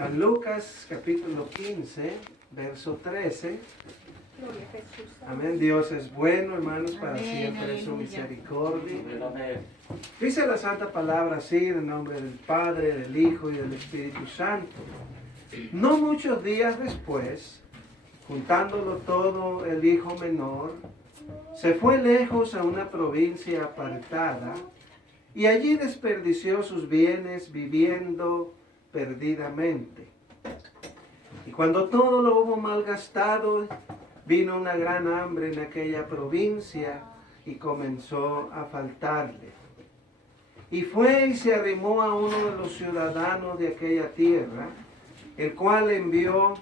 San Lucas capítulo 15, verso 13. Gloria a Jesús. Amén. Dios es bueno, hermanos, para Amén, siempre es su aleluya. misericordia. Dice la santa palabra así, en nombre del Padre, del Hijo y del Espíritu Santo. No muchos días después, juntándolo todo el hijo menor, se fue lejos a una provincia apartada y allí desperdició sus bienes viviendo perdidamente. Y cuando todo lo hubo malgastado, vino una gran hambre en aquella provincia y comenzó a faltarle. Y fue y se arrimó a uno de los ciudadanos de aquella tierra, el cual le envió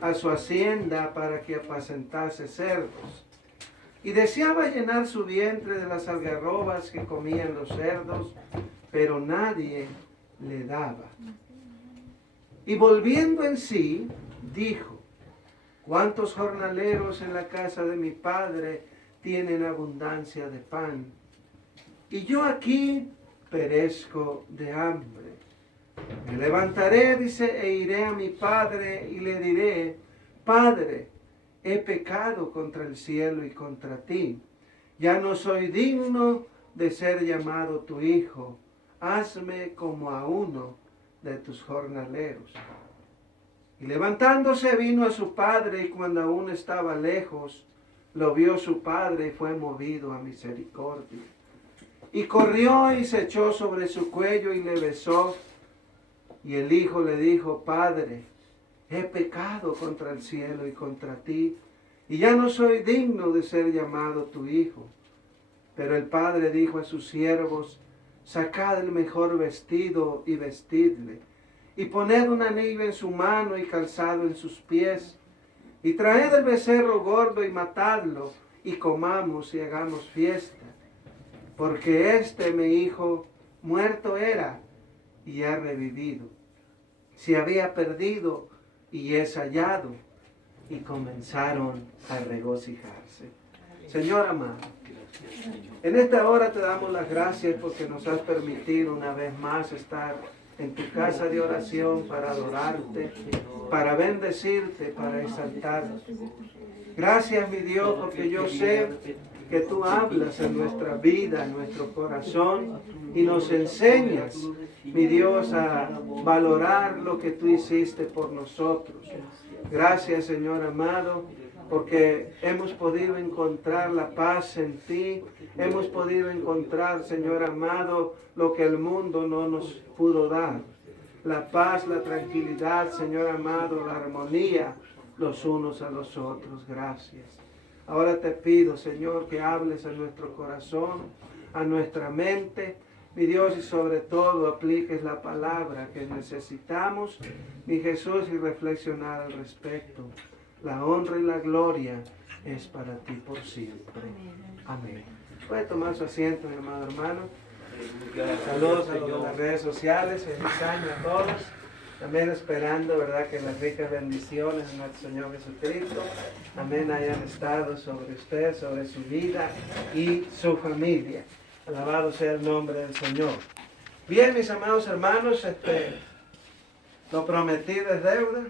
a su hacienda para que apacentase cerdos. Y deseaba llenar su vientre de las algarrobas que comían los cerdos, pero nadie le daba. Y volviendo en sí, dijo: ¿cuántos jornaleros en la casa de mi padre tienen abundancia de pan? Y yo aquí perezco de hambre. Me levantaré, dice, e iré a mi padre y le diré: Padre, he pecado contra el cielo y contra ti. Ya no soy digno de ser llamado tu hijo. Hazme como a uno de tus jornaleros. Y levantándose vino a su padre, y cuando aún estaba lejos, lo vio su padre y fue movido a misericordia. Y corrió y se echó sobre su cuello y le besó. Y el hijo le dijo: Padre, he pecado contra el cielo y contra ti, y ya no soy digno de ser llamado tu hijo. Pero el padre dijo a sus siervos: sacad el mejor vestido y vestidle, y poned un anillo en su mano y calzado en sus pies, y traed el becerro gordo y matadlo, y comamos y hagamos fiesta. Porque mi hijo, muerto era, y ha revivido. Se había perdido, y es hallado. Y comenzaron a regocijarse. Señor amado, en esta hora te damos las gracias porque nos has permitido una vez más estar en tu casa de oración para adorarte, para bendecirte, para exaltarte. Gracias, mi Dios, porque yo sé que tú hablas en nuestra vida, en nuestro corazón, y nos enseñas, mi Dios, a valorar lo que tú hiciste por nosotros. Gracias, Señor amado, porque hemos podido encontrar la paz en ti. Hemos podido encontrar, Señor amado, lo que el mundo no nos pudo dar. La paz, la tranquilidad, Señor amado, la armonía los unos a los otros. Gracias. Ahora te pido, Señor, que hables a nuestro corazón, a nuestra mente, mi Dios, y sobre todo apliques la palabra que necesitamos, mi Jesús, y reflexionar al respecto. La honra y la gloria es para ti por siempre. Amén. Puede tomar su asiento, mi amado hermano. Saludos a los de las redes sociales, feliz año a todos. También esperando, ¿verdad?, que las ricas bendiciones de nuestro Señor Jesucristo, amén, hayan estado sobre usted, sobre su vida y su familia. Alabado sea el nombre del Señor. Bien, mis amados hermanos, lo prometido es deuda.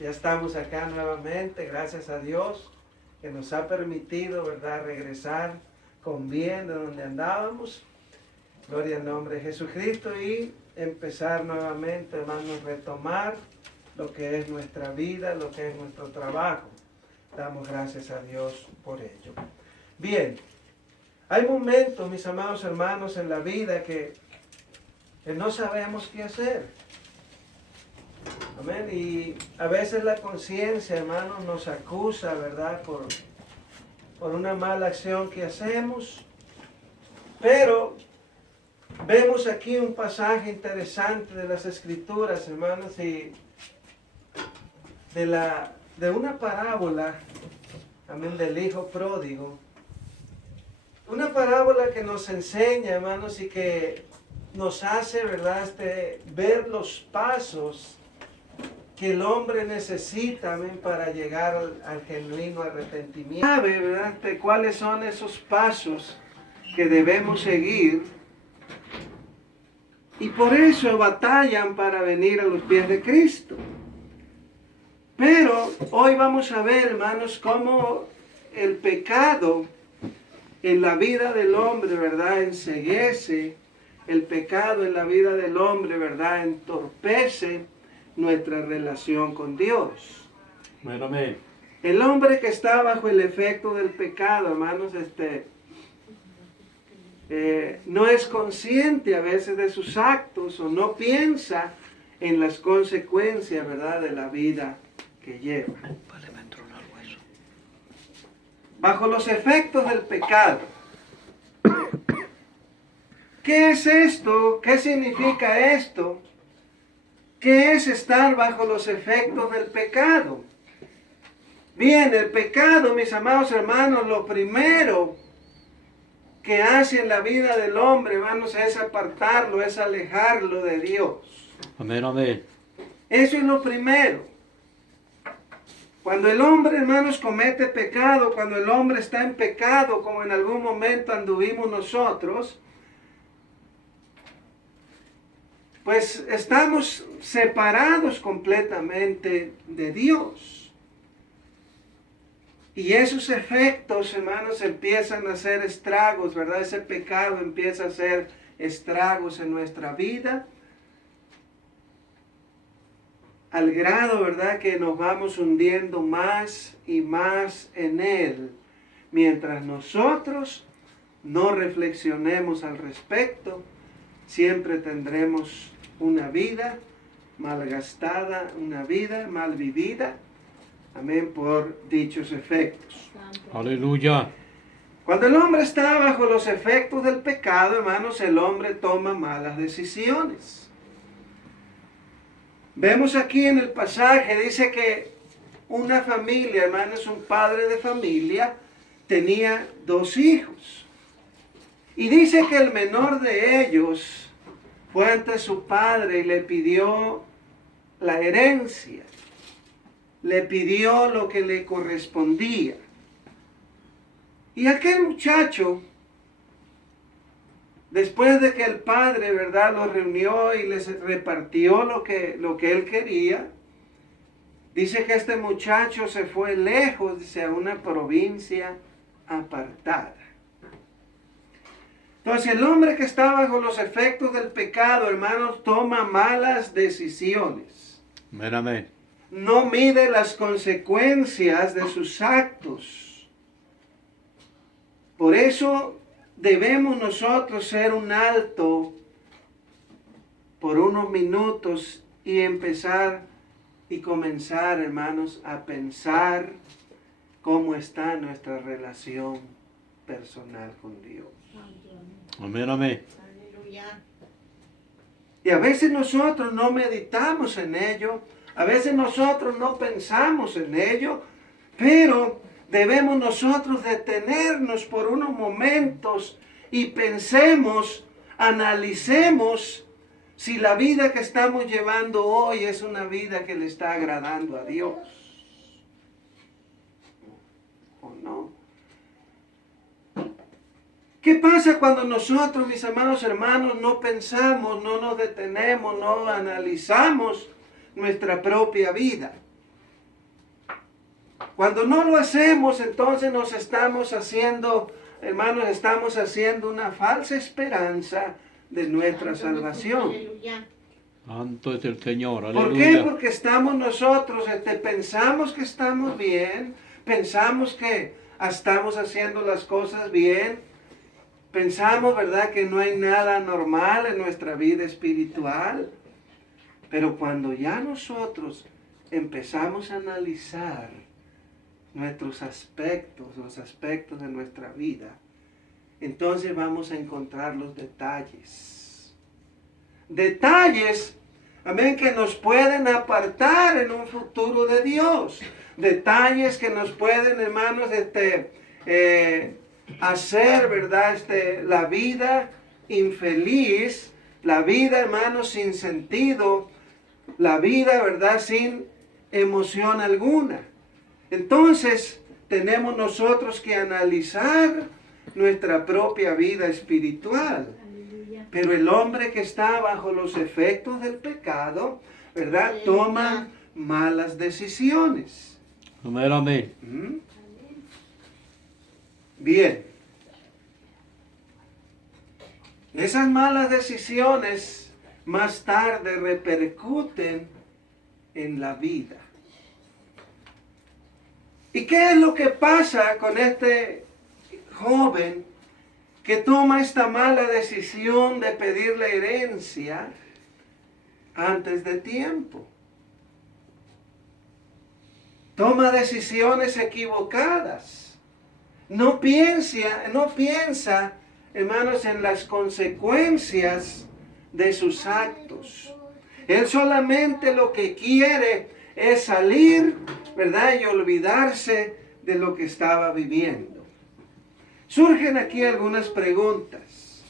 Ya estamos acá nuevamente, gracias a Dios, que nos ha permitido, ¿verdad?, regresar con bien de donde andábamos. Gloria al nombre de Jesucristo, y empezar nuevamente, hermanos, retomar lo que es nuestra vida, lo que es nuestro trabajo. Damos gracias a Dios por ello. Bien, hay momentos, mis amados hermanos, en la vida que no sabemos qué hacer. Amén. Y a veces la conciencia, hermanos, nos acusa, ¿verdad?, por una mala acción que hacemos. Pero vemos aquí un pasaje interesante de las Escrituras, hermanos, y de una parábola, amén, del hijo pródigo. Una parábola que nos enseña, hermanos, y que nos hace, ¿verdad?, ver los pasos que el hombre necesita, amén, para llegar al genuino arrepentimiento. ¿Sabe, verdad?, cuáles son esos pasos que debemos seguir Y por eso batallan para venir a los pies de Cristo. Pero hoy vamos a ver, hermanos, cómo el pecado en la vida del hombre, ¿verdad?, enceguece. El pecado en la vida del hombre, ¿verdad?, entorpece nuestra relación con Dios. Amén. El hombre que está bajo el efecto del pecado, hermanos, no es consciente a veces de sus actos o no piensa en las consecuencias, ¿verdad?, de la vida que lleva. Bajo los efectos del pecado. ¿Qué es esto? ¿Qué significa esto? ¿Qué es estar bajo los efectos del pecado? Bien, el pecado, mis amados hermanos, lo primero que hace en la vida del hombre, hermanos, es apartarlo, es alejarlo de Dios. Amén, amén. Eso es lo primero. Cuando el hombre, hermanos, comete pecado, cuando el hombre está en pecado, como en algún momento anduvimos nosotros, pues estamos separados completamente de Dios. Y esos efectos, hermanos, empiezan a hacer estragos, ¿verdad? Ese pecado empieza a hacer estragos en nuestra vida, al grado, ¿verdad?, que nos vamos hundiendo más y más en él, mientras nosotros no reflexionemos al respecto. Siempre tendremos una vida malgastada, una vida mal vivida, amén, por dichos efectos. Aleluya. Cuando el hombre está bajo los efectos del pecado, hermanos, el hombre toma malas decisiones. Vemos aquí en el pasaje, dice que una familia, hermanos, un padre de familia, tenía 2 hijos. Y dice que el menor de ellos fue ante su padre y le pidió la herencia. Le pidió lo que le correspondía. Y aquel muchacho, después de que el padre, ¿verdad?, lo reunió y les repartió lo que él quería, dice que este muchacho se fue lejos, dice, a una provincia apartada. Entonces el hombre que está bajo los efectos del pecado, hermanos, toma malas decisiones. Amén, amén. No mide las consecuencias de sus actos. Por eso debemos nosotros hacer un alto por unos minutos y empezar y comenzar, hermanos, a pensar cómo está nuestra relación personal con Dios. Amén, amén. Y a veces nosotros no meditamos en ello, a veces nosotros no pensamos en ello, pero debemos nosotros detenernos por unos momentos y pensemos, analicemos si la vida que estamos llevando hoy es una vida que le está agradando a Dios o no. ¿Qué pasa cuando nosotros, mis amados hermanos, no pensamos, no nos detenemos, no analizamos nuestra propia vida? Cuando no lo hacemos, entonces nos estamos haciendo, hermanos, estamos haciendo una falsa esperanza de nuestra salvación. Santo es el Señor, aleluya. ¿Por qué? Porque estamos nosotros, pensamos que estamos bien, pensamos que estamos haciendo las cosas bien, pensamos, ¿verdad?, que no hay nada normal en nuestra vida espiritual. Pero cuando ya nosotros empezamos a analizar nuestros aspectos, los aspectos de nuestra vida, entonces vamos a encontrar los detalles. Detalles, amén, que nos pueden apartar en un futuro de Dios. Detalles que nos pueden, hermanos, hacer, ¿verdad?, la vida infeliz, la vida, hermanos, sin sentido, la vida, ¿verdad?, sin emoción alguna. Entonces, tenemos nosotros que analizar nuestra propia vida espiritual. Pero el hombre que está bajo los efectos del pecado, ¿verdad? Toma malas decisiones. Amén, amén. ¿Mm? Bien. Esas malas decisiones más tarde repercuten en la vida. ¿Y qué es lo que pasa con este joven que toma esta mala decisión de pedir la herencia antes de tiempo? Toma decisiones equivocadas. No piensa, hermanos, en las consecuencias de sus actos. Él solamente lo que quiere es salir, ¿verdad? Y olvidarse de lo que estaba viviendo. Surgen aquí algunas preguntas.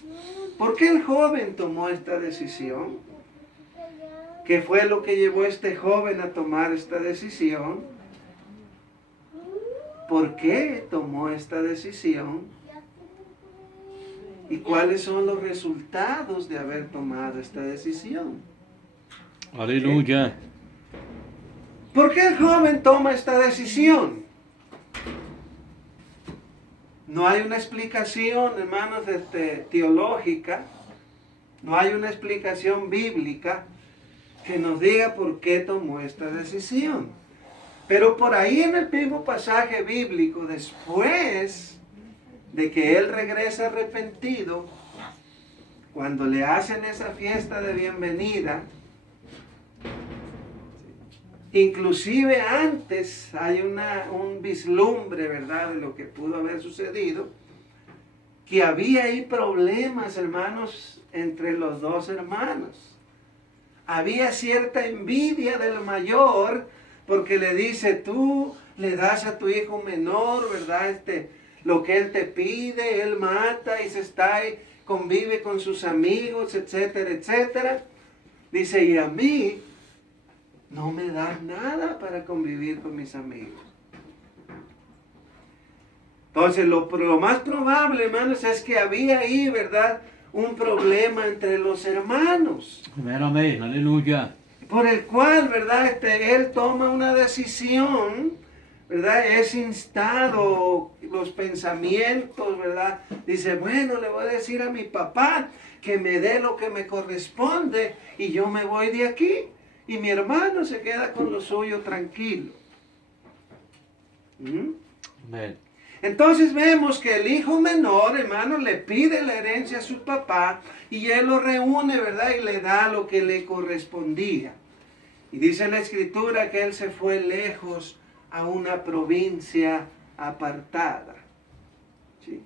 ¿Por qué el joven tomó esta decisión? ¿Qué fue lo que llevó a este joven a tomar esta decisión? ¿Por qué tomó esta decisión? ¿Y cuáles son los resultados de haber tomado esta decisión? Aleluya. ¿Por qué el joven toma esta decisión? No hay una explicación, hermanos, teológica, no hay una explicación bíblica que nos diga por qué tomó esta decisión. Pero por ahí en el mismo pasaje bíblico, después de que él regresa arrepentido, cuando le hacen esa fiesta de bienvenida, inclusive antes hay un vislumbre, ¿verdad?, de lo que pudo haber sucedido, que había ahí problemas, hermanos, entre los dos hermanos. Había cierta envidia del mayor, porque le dice, tú le das a tu hijo menor, ¿verdad?, lo que él te pide, él mata y se está ahí, convive con sus amigos, etcétera, etcétera. Dice, y a mí no me dan nada para convivir con mis amigos. Entonces, lo más probable, hermanos, es que había ahí, ¿verdad?, un problema entre los hermanos. Amén, amén. Aleluya. Por el cual, ¿verdad?, él toma una decisión, ¿verdad? Es instado los pensamientos, ¿verdad? Dice, bueno, le voy a decir a mi papá que me dé lo que me corresponde y yo me voy de aquí. Y mi hermano se queda con lo suyo tranquilo. ¿Mm? Amén. Entonces vemos que el hijo menor, hermano, le pide la herencia a su papá y él lo reúne, ¿verdad? Y le da lo que le correspondía. Y dice la escritura que él se fue lejos a una provincia apartada. ¿Sí?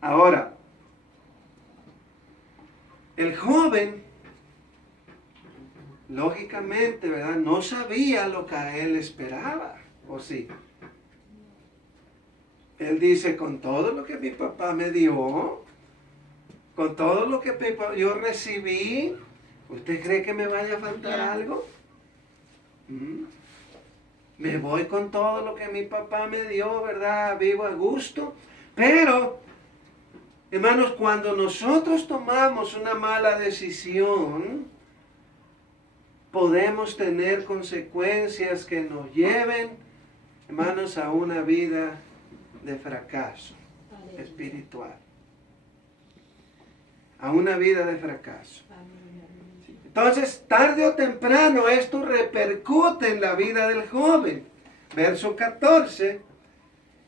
Ahora, el joven, lógicamente, ¿verdad?, no sabía lo que a él esperaba, ¿o sí? Él dice, con todo lo que mi papá me dio, con todo lo que yo recibí, ¿usted cree que me vaya a faltar algo? Me voy con todo lo que mi papá me dio, ¿verdad? Vivo a gusto. Pero, hermanos, cuando nosotros tomamos una mala decisión, podemos tener consecuencias que nos lleven, hermanos, a una vida de fracaso espiritual. A una vida de fracaso. Entonces, tarde o temprano, esto repercute en la vida del joven. Verso 14.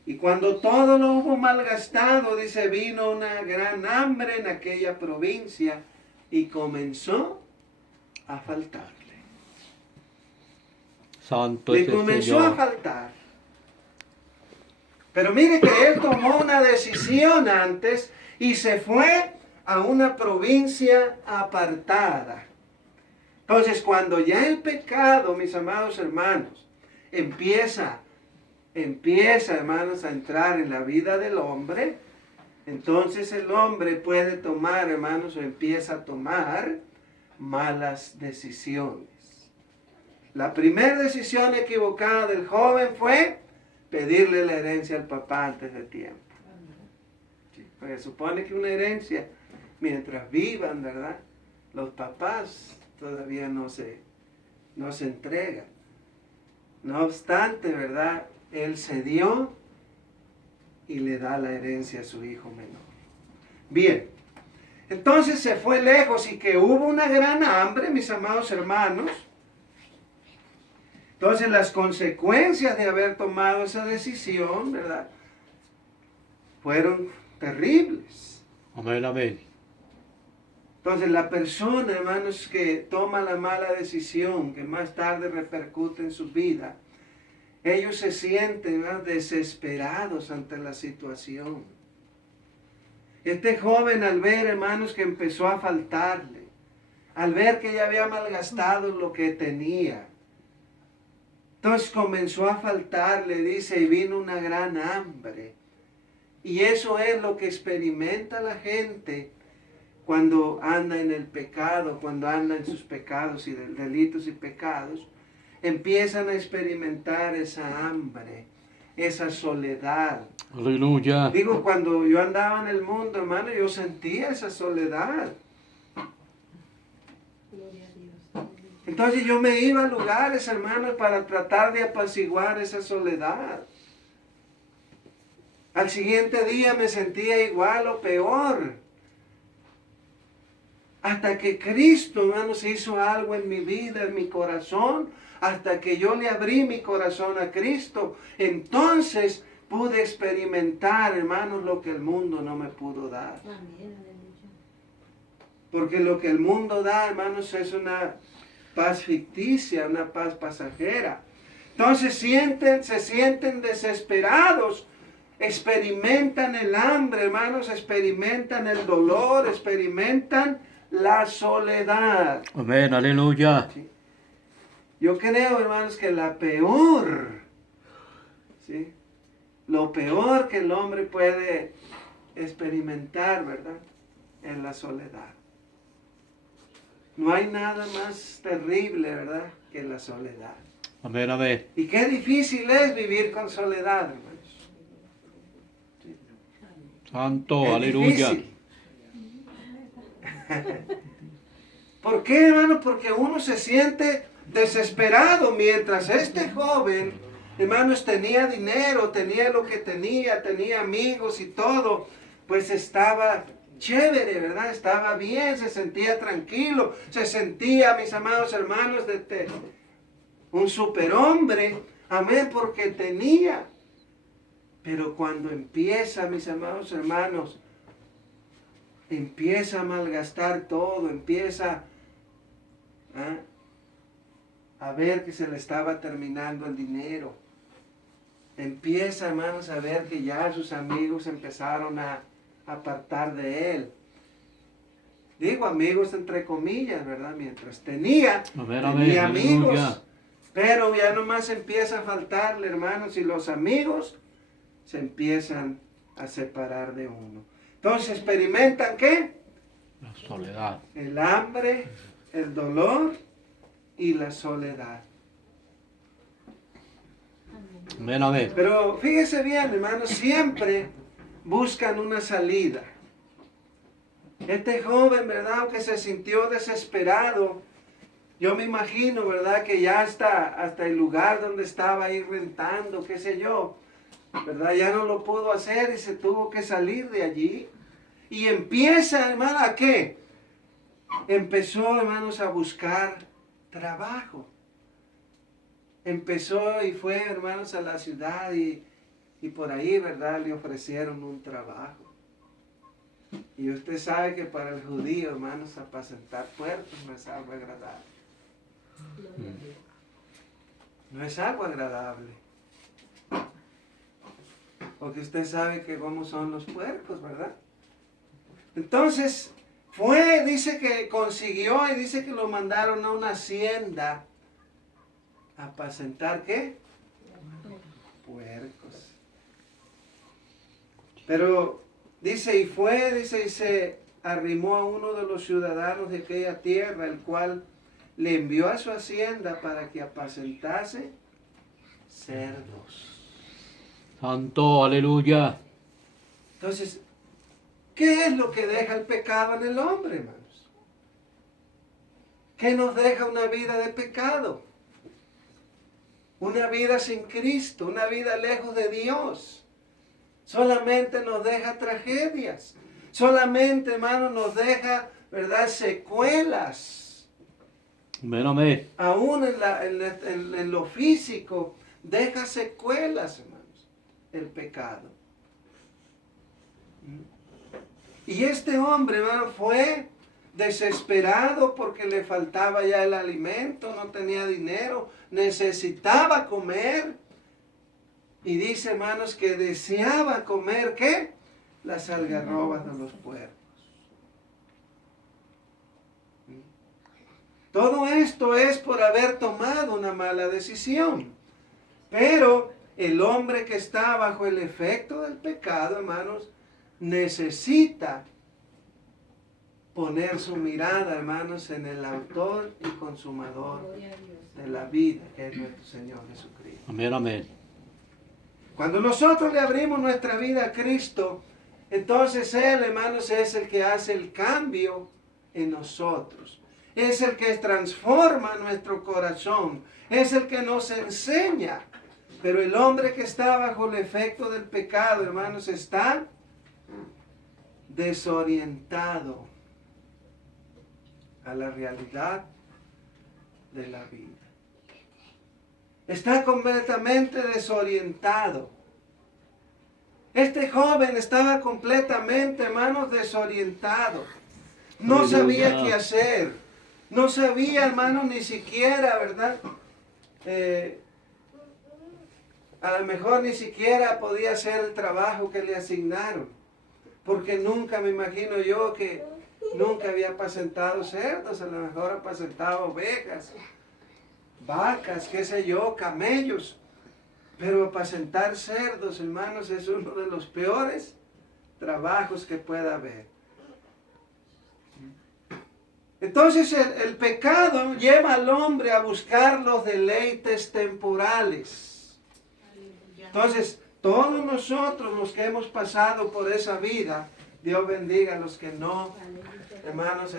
Y cuando todo lo hubo malgastado, dice, vino una gran hambre en aquella provincia y comenzó a faltarle. Santo Le es el comenzó a Señor. faltar. Pero mire que él tomó una decisión antes y se fue a una provincia apartada. Entonces, cuando ya el pecado, mis amados hermanos, empieza, hermanos, a entrar en la vida del hombre, entonces el hombre puede tomar, hermanos, o empieza a tomar malas decisiones. La primera decisión equivocada del joven fue pedirle la herencia al papá antes de tiempo. Porque supone que una herencia, mientras vivan, ¿verdad? Los papás todavía no se entregan. No obstante, ¿verdad? Él cedió y le da la herencia a su hijo menor. Bien, entonces se fue lejos y que hubo una gran hambre, mis amados hermanos. Entonces las consecuencias de haber tomado esa decisión, ¿verdad? Fueron terribles. Amén, amén. Entonces la persona, hermanos, que toma la mala decisión, que más tarde repercute en su vida, ellos se sienten, ¿verdad?, desesperados ante la situación. Este joven, al ver, hermanos, que empezó a faltarle, al ver que ya había malgastado lo que tenía, entonces comenzó a faltarle, dice, y vino una gran hambre. Y eso es lo que experimenta la gente cuando anda en el pecado, cuando anda en sus pecados y delitos y pecados. Empiezan a experimentar esa hambre, esa soledad. Aleluya. Digo, cuando yo andaba en el mundo, hermano, yo sentía esa soledad. Entonces yo me iba a lugares, hermanos, para tratar de apaciguar esa soledad. Al siguiente día me sentía igual o peor. Hasta que Cristo, hermanos, hizo algo en mi vida, en mi corazón. Hasta que yo le abrí mi corazón a Cristo. Entonces pude experimentar, hermanos, lo que el mundo no me pudo dar. Porque lo que el mundo da, hermanos, es una paz ficticia, una paz pasajera. Entonces se sienten desesperados, experimentan el hambre, hermanos, experimentan el dolor, experimentan la soledad. Amén, aleluya. ¿Sí? Yo creo, hermanos, que la peor, ¿sí?, lo peor que el hombre puede experimentar, ¿verdad?, es la soledad. No hay nada más terrible, ¿verdad?, que la soledad. Amén, amén. Y qué difícil es vivir con soledad, hermanos. ¿Sí? Santo, Es aleluya. difícil. ¿Por qué, hermano? Porque uno se siente desesperado mientras este joven, hermanos, tenía dinero, tenía lo que tenía amigos y todo, pues estaba chévere, ¿verdad? Estaba bien, se sentía tranquilo, se sentía, mis amados hermanos, un superhombre, amén, porque tenía. Pero cuando empieza, mis amados hermanos, empieza a malgastar todo, empieza a ver que se le estaba terminando el dinero. Empieza, hermanos, a ver que ya sus amigos empezaron a apartar de él. Digo amigos entre comillas, ¿verdad? Mientras tenía amigos, aleluya. pero ya nomás empieza a faltarle, hermanos, y los amigos se empiezan a separar de uno. Entonces experimentan, ¿qué? La soledad. El hambre, el dolor y la soledad. Amén, amén. Pero fíjese bien, hermanos, siempre buscan una salida. Este joven, ¿verdad?, que se sintió desesperado, yo me imagino, ¿verdad?, que ya hasta el lugar donde estaba ahí rentando, qué sé yo, ¿verdad?, ya no lo pudo hacer y se tuvo que salir de allí. Y empieza, hermano, ¿a qué? Empezó, hermanos, a buscar trabajo. Empezó y fue, hermanos, a la ciudad y por ahí, ¿verdad?, le ofrecieron un trabajo. Y usted sabe que para el judío, hermanos, apacentar puercos no es algo agradable. No es algo agradable. Porque usted sabe que cómo son los puercos, ¿verdad? Entonces, dice que consiguió y dice que lo mandaron a una hacienda a apacentar, ¿qué? Puercos. Pero dice, y se arrimó a uno de los ciudadanos de aquella tierra, el cual le envió a su hacienda para que apacentase cerdos. Santo, aleluya. Entonces, ¿Qué es lo que deja el pecado en el hombre, hermanos? ¿Qué nos deja una vida de pecado? Una vida sin Cristo, una vida lejos de Dios. Solamente nos deja tragedias. Solamente, hermanos, nos deja, ¿verdad?, secuelas. Amén, amén. Aún en lo físico, deja secuelas, hermanos, el pecado. Y este hombre, hermano, fue desesperado porque le faltaba ya el alimento, no tenía dinero, necesitaba comer. Y dice, hermanos, que deseaba comer, ¿qué? Las algarrobas de los puercos. Todo esto es por haber tomado una mala decisión. Pero el hombre que está bajo el efecto del pecado, hermanos, necesita poner su mirada, hermanos, en el autor y consumador de la vida, que es nuestro Señor Jesucristo. Amén, amén. Cuando nosotros le abrimos nuestra vida a Cristo, entonces Él, hermanos, es el que hace el cambio en nosotros. Es el que transforma nuestro corazón. Es el que nos enseña. Pero el hombre que está bajo el efecto del pecado, hermanos, está desorientado a la realidad de la vida. Está completamente desorientado. Este joven estaba completamente, hermanos, desorientado. No sabía qué hacer. No sabía, hermanos, ni siquiera, ¿verdad? A lo mejor ni siquiera podía hacer el trabajo que le asignaron. Porque nunca, me imagino yo, que nunca había apacentado cerdos. A lo mejor apacentaba ovejas, vacas, qué sé yo, camellos. Pero apacentar cerdos, hermanos, es uno de los peores trabajos que pueda haber. Entonces el pecado lleva al hombre a buscar los deleites temporales. Entonces, todos nosotros los que hemos pasado por esa vida, Dios bendiga a los que no, hermanos,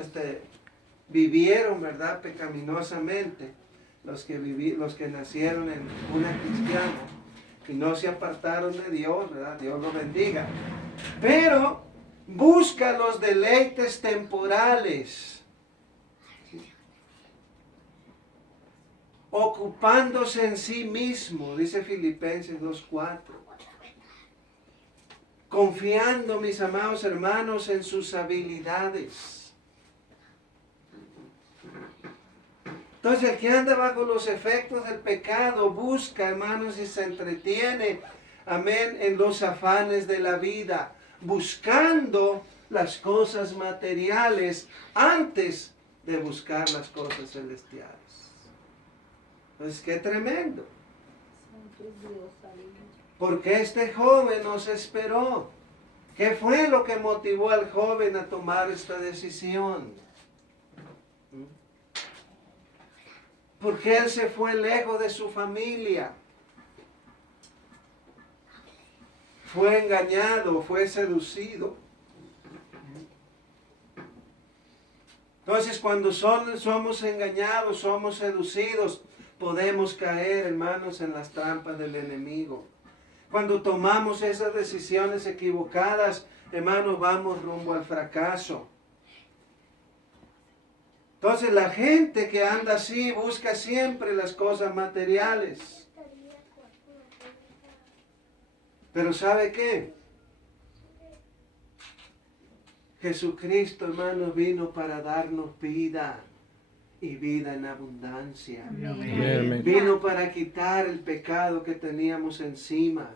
vivieron, ¿verdad?, pecaminosamente. Los que nacieron en una cristiana y no se apartaron de Dios, ¿verdad? Dios los bendiga. Pero busca los deleites temporales, ocupándose en sí mismo, dice Filipenses 2:4. Confiando, mis amados hermanos, en sus habilidades. Entonces, el que anda bajo los efectos del pecado busca, hermanos, y se entretiene, amén, en los afanes de la vida, buscando las cosas materiales antes de buscar las cosas celestiales. Entonces, qué tremendo. Porque este joven nos esperó. ¿Qué fue lo que motivó al joven a tomar esta decisión? Porque él se fue lejos de su familia. Fue engañado, fue seducido. Entonces, cuando somos engañados, somos seducidos, podemos caer, hermanos, en las trampas del enemigo. Cuando tomamos esas decisiones equivocadas, hermanos, vamos rumbo al fracaso. Entonces la gente que anda así busca siempre las cosas materiales. Pero ¿sabe qué? Jesucristo, hermanos, vino para darnos vida y vida en abundancia. Amén. Vino para quitar el pecado que teníamos encima.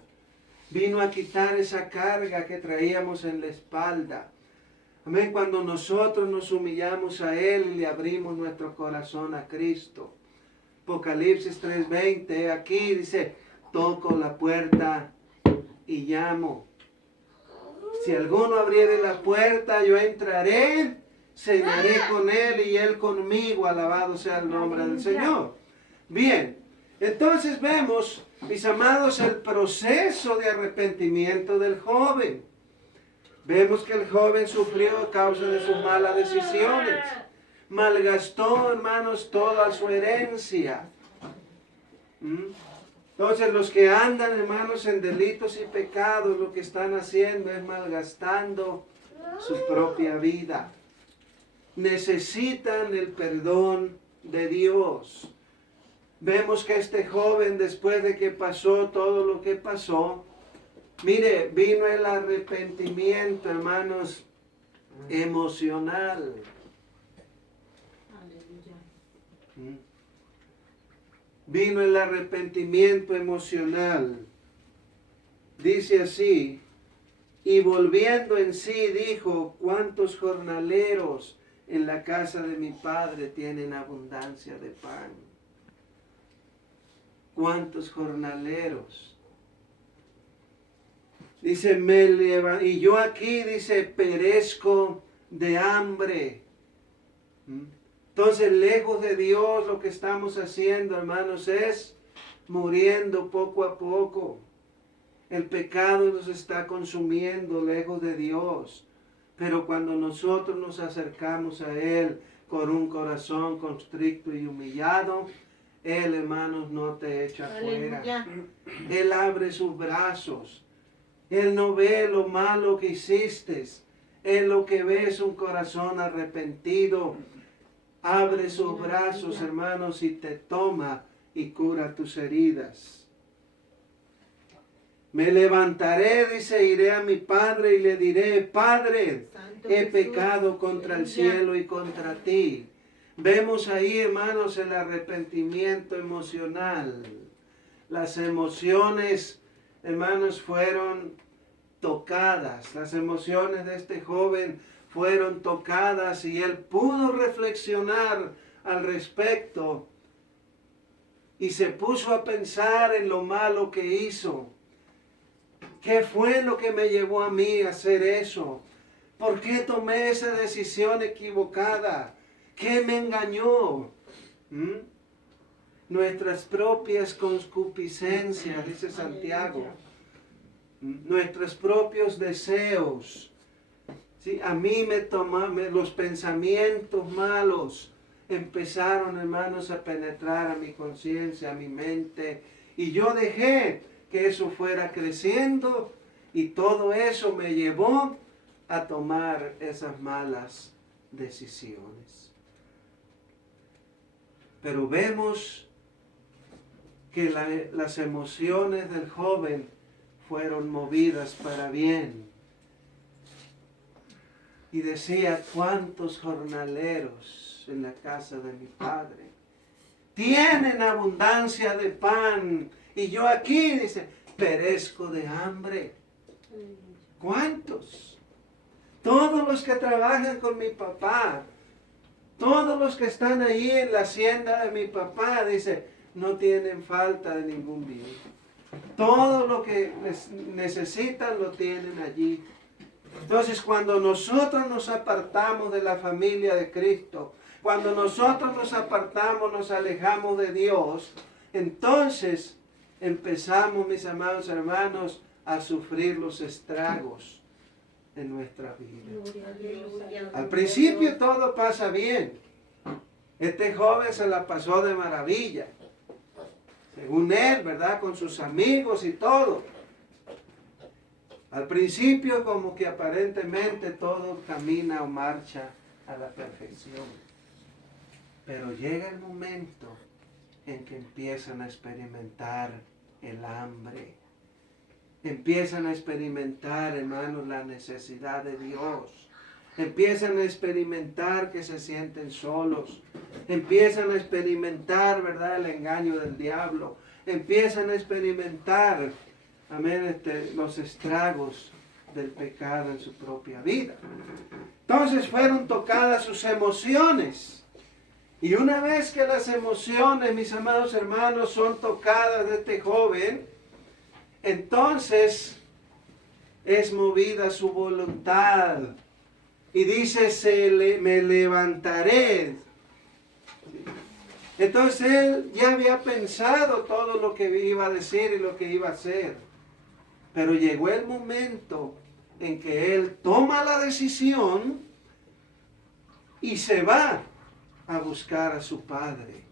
Vino a quitar esa carga que traíamos en la espalda. Amén, cuando nosotros nos humillamos a Él y le abrimos nuestro corazón a Cristo. Apocalipsis 3:20, aquí dice, toco la puerta y llamo. Si alguno abriere la puerta, yo entraré, cenaré con Él y Él conmigo, alabado sea el nombre del Señor. Bien, entonces vemos, mis amados, el proceso de arrepentimiento del joven. Vemos que el joven sufrió a causa de sus malas decisiones. Malgastó, hermanos, toda su herencia. Entonces los que andan, hermanos, en delitos y pecados, lo que están haciendo es malgastando su propia vida. Necesitan el perdón de Dios. Vemos que este joven, después de que pasó todo lo que pasó, mire, vino el arrepentimiento, hermanos, emocional. Vino el arrepentimiento emocional. Dice así, y volviendo en sí dijo, ¿cuántos jornaleros en la casa de mi padre tienen abundancia de pan? ¿Cuántos jornaleros? Dice, y yo aquí, dice, perezco de hambre. Entonces, lejos de Dios, lo que estamos haciendo, hermanos, es muriendo poco a poco. El pecado nos está consumiendo lejos de Dios. Pero cuando nosotros nos acercamos a Él con un corazón constricto y humillado, Él, hermanos, no te echa fuera. Él abre sus brazos. Él no ve lo malo que hiciste. Él lo que ve es un corazón arrepentido. Abre sus brazos, hermanos, y te toma y cura tus heridas. Me levantaré, dice, iré a mi padre y le diré, Padre, he pecado contra el cielo y contra ti. Vemos ahí, hermanos, el arrepentimiento emocional. Las emociones, hermanos, fueron tocadas. Las emociones de este joven fueron tocadas y él pudo reflexionar al respecto y se puso a pensar en lo malo que hizo. ¿Qué fue lo que me llevó a mí a hacer eso? ¿Por qué tomé esa decisión equivocada? ¿Qué me engañó? Nuestras propias concupiscencias, dice Santiago. Nuestros propios deseos. ¿Sí? A mí los pensamientos malos empezaron, hermanos, a penetrar a mi conciencia, a mi mente. Y yo dejé que eso fuera creciendo y todo eso me llevó a tomar esas malas decisiones. Pero vemos que las emociones del joven fueron movidas para bien. Y decía, ¿cuántos jornaleros en la casa de mi padre tienen abundancia de pan? Y yo aquí, dice, perezco de hambre. ¿Cuántos? Todos los que trabajan con mi papá, todos los que están ahí en la hacienda de mi papá, dice, no tienen falta de ningún bien. Todo lo que necesitan lo tienen allí. Entonces, cuando nosotros nos apartamos de la familia de Cristo, cuando nosotros nos apartamos, nos alejamos de Dios, entonces empezamos, mis amados hermanos, a sufrir los estragos en nuestra vida. Al principio todo pasa bien. Este joven se la pasó de maravilla. Según él, ¿verdad? Con sus amigos y todo. Al principio como que aparentemente todo camina o marcha a la perfección. Pero llega el momento en que empiezan a experimentar el hambre. Empiezan a experimentar, hermanos, la necesidad de Dios. Empiezan a experimentar que se sienten solos. Empiezan a experimentar, ¿verdad?, el engaño del diablo. Empiezan a experimentar, amén, los estragos del pecado en su propia vida. Entonces fueron tocadas sus emociones. Y una vez que las emociones, mis amados hermanos, son tocadas de este joven, entonces es movida su voluntad. Y dice, me levantaré. Entonces él ya había pensado todo lo que iba a decir y lo que iba a hacer. Pero llegó el momento en que él toma la decisión y se va a buscar a su padre.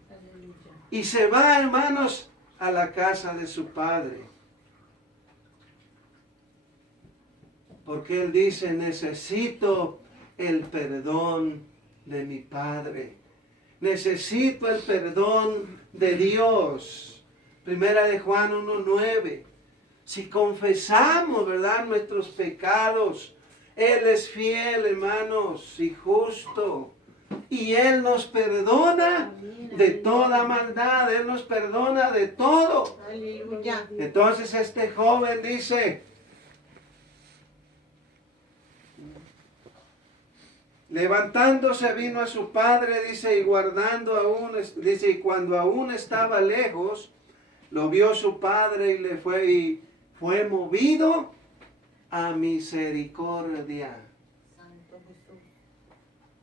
Y se va, hermanos, a la casa de su padre. Porque él dice, necesito el perdón de mi padre. Necesito el perdón de Dios. Primera de Juan 1:9. Si confesamos, ¿verdad?, nuestros pecados, Él es fiel, hermanos, y justo. Y Él nos perdona de toda maldad. Él nos perdona de todo. Aleluya. Entonces este joven dice, levantándose vino a su padre, dice, y guardando aún, dice, y cuando aún estaba lejos, lo vio su padre y fue movido a misericordia. Santo Jesús.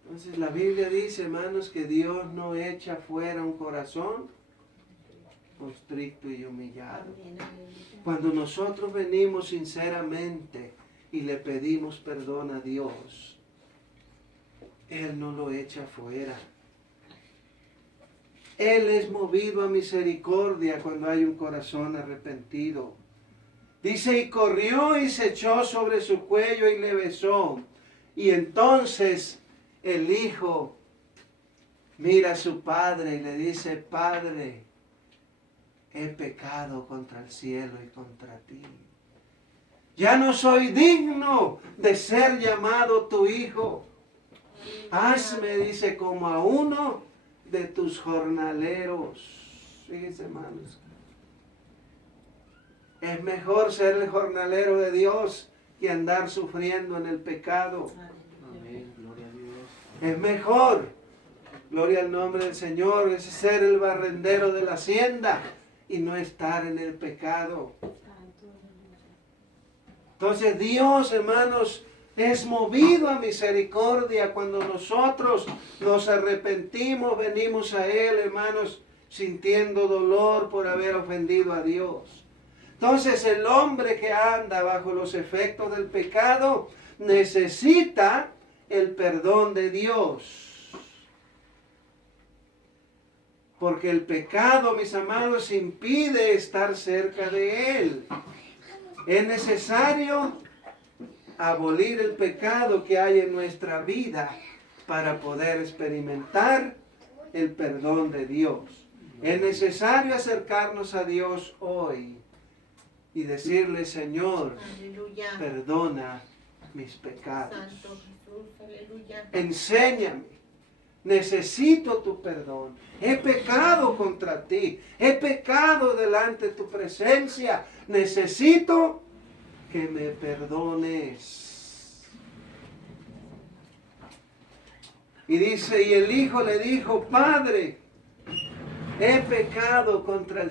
Entonces la Biblia dice, hermanos, que Dios no echa fuera un corazón constricto y humillado. Amén, aleluya. Cuando nosotros venimos sinceramente y le pedimos perdón a Dios, Él no lo echa fuera. Él es movido a misericordia cuando hay un corazón arrepentido. Dice, y corrió y se echó sobre su cuello y le besó. Y entonces el hijo mira a su padre y le dice, Padre, he pecado contra el cielo y contra ti. Ya no soy digno de ser llamado tu hijo. Hazme, dice, como a uno de tus jornaleros. Fíjense, hermanos. Es mejor ser el jornalero de Dios que andar sufriendo en el pecado. Amén, gloria a Dios. Es mejor, gloria al nombre del Señor, es ser el barrendero de la hacienda y no estar en el pecado. Entonces Dios, hermanos, es movido a misericordia cuando nosotros nos arrepentimos, venimos a Él, hermanos, sintiendo dolor por haber ofendido a Dios. Entonces el hombre que anda bajo los efectos del pecado necesita el perdón de Dios. Porque el pecado, mis amados, impide estar cerca de Él. Es necesario abolir el pecado que hay en nuestra vida para poder experimentar el perdón de Dios. Es necesario acercarnos a Dios hoy y decirle, Señor, Aleluya. perdona mis pecados. Santo Jesús, aleluya. Enséñame. Necesito tu perdón. He pecado contra ti. He pecado delante de tu presencia. Necesito que me perdones. Y dice, y el hijo le dijo, Padre, he pecado contra el